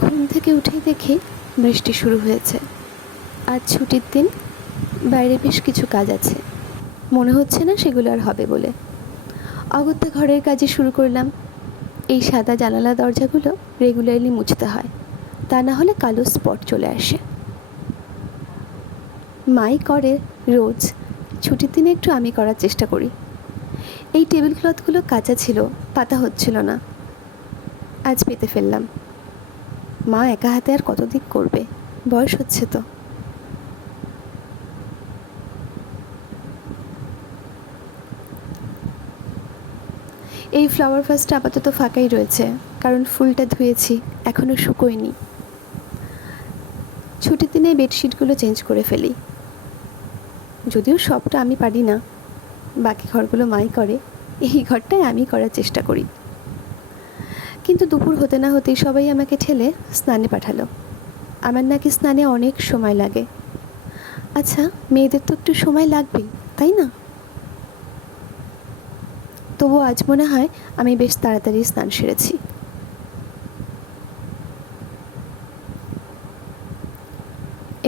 ঘুম থেকে উঠেই দেখি বৃষ্টি শুরু হয়েছে। আজ ছুটির দিন, বাইরে বেশ কিছু কাজ আছে। মনে হচ্ছে না সেগুলো আর হবে বলে অগত্যা ঘরের কাজে শুরু করলাম। এই সাদা জানালা দরজাগুলো রেগুলারলি মুছতে হয়, তা না হলে কালো স্পট চলে আসে। মাই করে রোজ, ছুটির দিনে একটু আমি করার চেষ্টা করি। এই টেবিল ক্লথগুলো কাঁচা ছিল, পাতা হচ্ছিল না, আজ পেতে ফেললাম। মা একা হাতে আর কত দিক করবে, বয়স হচ্ছে তো। এই ফ্লাওয়ার ভাসটা আপাতত ফাঁকাই রয়েছে, কারণ ফুলটা ধুয়েছি, এখনও শুকোয়নি। ছুটির দিনে বেডশিটগুলো চেঞ্জ করে ফেলি, যদিও সবটা আমি পারি না, বাকি ঘরগুলো মাই করে, এই ঘরটাই আমি করার চেষ্টা করি। কিন্তু দুপুর হতে না হতেই সবাই আমাকে ঠেলে স্নানে পাঠালো। আমার নাকি স্নানে অনেক সময় লাগে। আচ্ছা, মেয়েদের তো একটু সময় লাগবেই, তাই না? তবু আজ মনে হয় আমি বেশ তাড়াতাড়ি স্নান সেরেছি।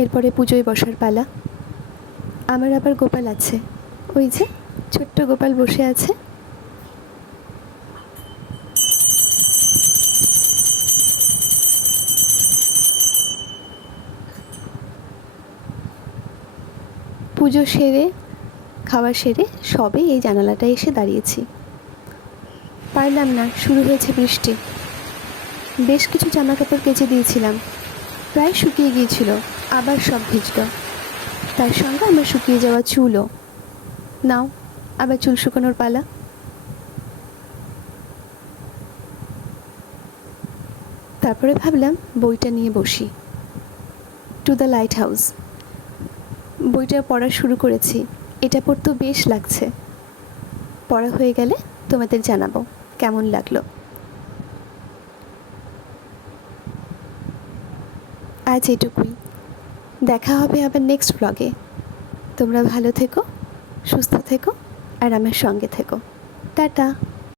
এরপরে পুজোয় বসার পালা। আমার আবার গোপাল আছে, ওই যে ছোট্ট গোপাল বসে আছে। পুজো সেরে, খাওয়া সেরে সবে এই জানালাটায় এসে দাঁড়িয়েছি। পারলাম না, শুরু হয়েছে বৃষ্টি। বেশ কিছু জামা কাপড় কেচে দিয়েছিলাম, প্রায় শুকিয়ে গিয়েছিল, আবার সব ভিজল। তার সঙ্গে আমার শুকিয়ে যাওয়া চুলও। নাও, আবার চুল শুকানোর পালা। তারপরে ভাবলাম বইটা নিয়ে বসি। টু দ্য লাইট হাউস বইটা পড়া শুরু করেছি। এটা পড়তেও বেশ লাগছে। পড়া হয়ে গেলে তোমাদের জানাবো কেমন লাগলো। আজ এটুকুই, দেখা হবে আবার নেক্সট ব্লগে। তোমরা ভালো থেকো, সুস্থ থেকো, আর আমার সঙ্গে থেকো। টাটা।